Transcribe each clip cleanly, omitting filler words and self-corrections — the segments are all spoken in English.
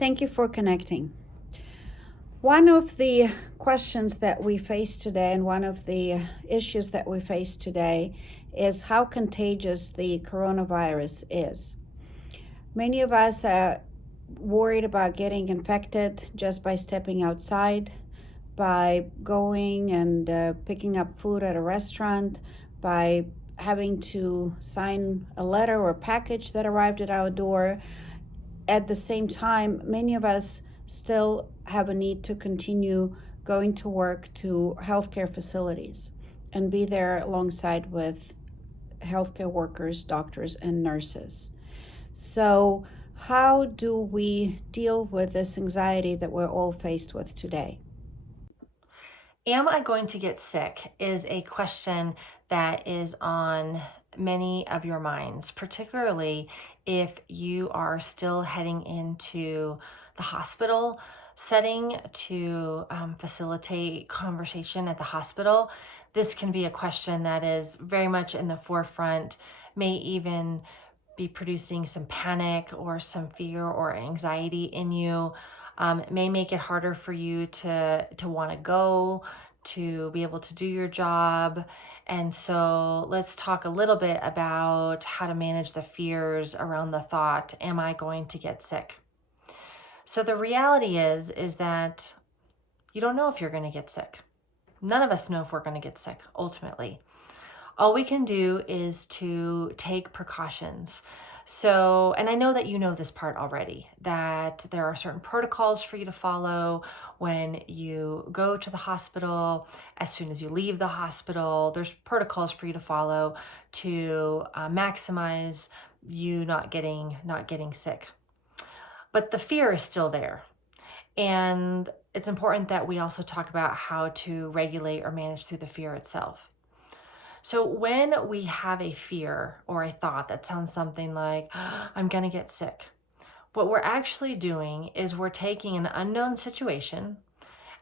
Thank you for connecting. One of the questions that we face today and one of the issues that we face today is how contagious the coronavirus is. Many of us are worried about getting infected just by stepping outside, by going and picking up food at a restaurant, by having to sign a letter or package that arrived at our door. At the same time, many of us still have a need to continue going to work to healthcare facilities and be there alongside with healthcare workers, doctors, and nurses. So, how do we deal with this anxiety that we're all faced with today? Am I going to get sick is a question that is on many of your minds, particularly if you are still heading into the hospital setting to facilitate conversation at the hospital. This can be a question that is very much in the forefront, may even be producing some panic or some fear or anxiety in you. It may make it harder for you to want to go, to be able to do your job. And so let's talk a little bit about how to manage the fears around the thought, am I going to get sick? So the reality is that you don't know if you're going to get sick. None of us know if we're going to get sick ultimately. All we can do is to take precautions. So, and I know that you know this part already, that there are certain protocols for you to follow when you go to the hospital. As soon as you leave the hospital, there's protocols for you to follow to maximize you not getting sick. But the fear is still there. And it's important that we also talk about how to regulate or manage through the fear itself. So when we have a fear or a thought that sounds something like, I'm going to get sick, what we're actually doing is we're taking an unknown situation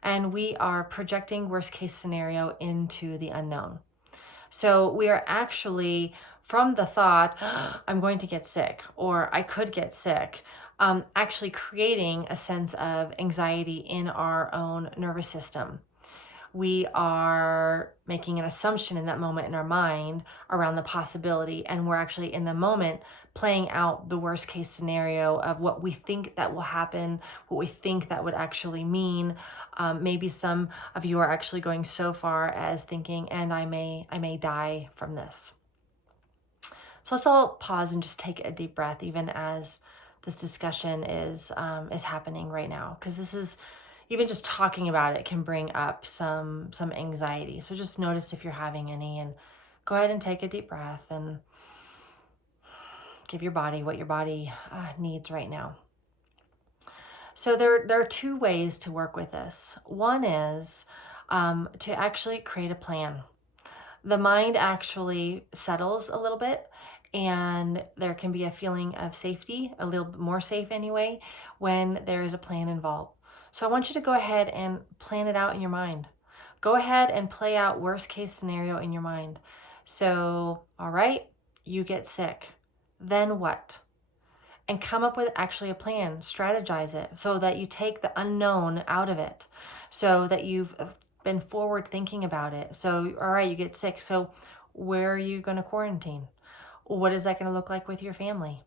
and we are projecting worst case scenario into the unknown. So we are actually, from the thought, I'm going to get sick or I could get sick, actually creating a sense of anxiety in our own nervous system. We are making an assumption in that moment in our mind around the possibility, and we're actually in the moment playing out the worst case scenario of what we think that will happen, what we think that would actually mean. Maybe some of you are actually going so far as thinking, and I may die from this. So let's all pause and just take a deep breath, even as this discussion is happening right now, because this is, even just talking about it can bring up some anxiety. So just notice if you're having any, and go ahead and take a deep breath and give your body what your body needs right now. So there are two ways to work with this. One is to actually create a plan. The mind actually settles a little bit, and there can be a feeling of safety, a little bit more safe anyway, when there is a plan involved. So I want you to go ahead and plan it out in your mind. Go ahead and play out worst case scenario in your mind. So, all right, you get sick. Then what? And come up with actually a plan, strategize it so that you take the unknown out of it, so that you've been forward thinking about it. So, all right, you get sick. So where are you going to quarantine? What is that going to look like with your family?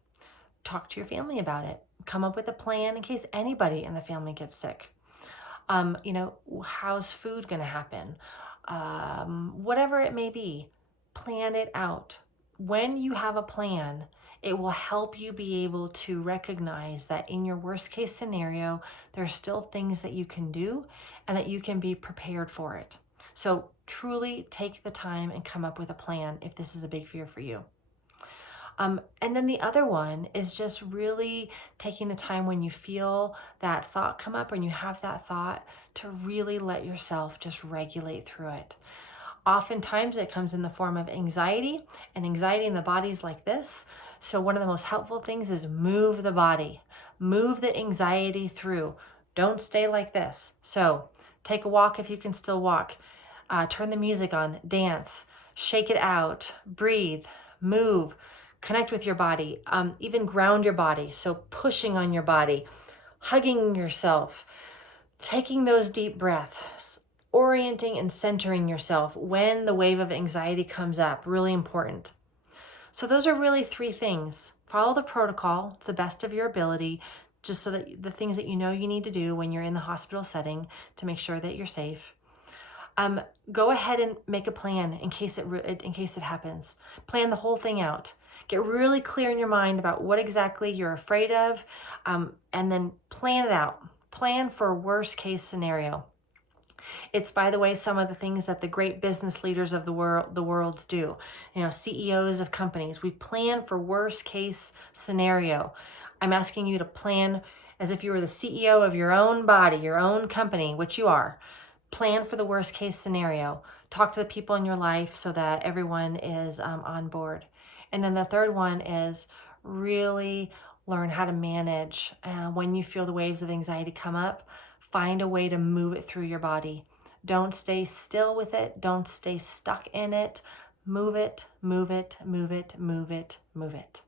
Talk to your family about it. Come up with a plan in case anybody in the family gets sick. How's food going to happen? Whatever it may be, plan it out. When you have a plan, it will help you be able to recognize that in your worst case scenario, there are still things that you can do and that you can be prepared for it. So truly take the time and come up with a plan if this is a big fear for you. And then the other one is just really taking the time when you feel that thought come up, when you have that thought, to really let yourself just regulate through it. Oftentimes it comes in the form of anxiety, and anxiety in the body is like this. So one of the most helpful things is move the body, move the anxiety through. Don't stay like this. So take a walk if you can still walk. Turn the music on, dance, shake it out, breathe, move. Connect with your body, even ground your body. So pushing on your body, hugging yourself, taking those deep breaths, orienting and centering yourself when the wave of anxiety comes up, really important. So those are really 3 things. Follow the protocol to the best of your ability, just so that the things that you know you need to do when you're in the hospital setting to make sure that you're safe. Go ahead and make a plan in case it happens. Plan the whole thing out. Get really clear in your mind about what exactly you're afraid of, and then plan it out. Plan for worst case scenario. It's, by the way, some of the things that the great business leaders of the world do. CEOs of companies. We plan for worst case scenario. I'm asking you to plan as if you were the CEO of your own body, your own company, which you are. Plan for the worst case scenario. Talk to the people in your life so that everyone is on board. And then the third one is really learn how to manage when you feel the waves of anxiety come up. Find a way to move it through your body. Don't stay still with it. Don't stay stuck in it. Move it, move it, move it, move it, move it.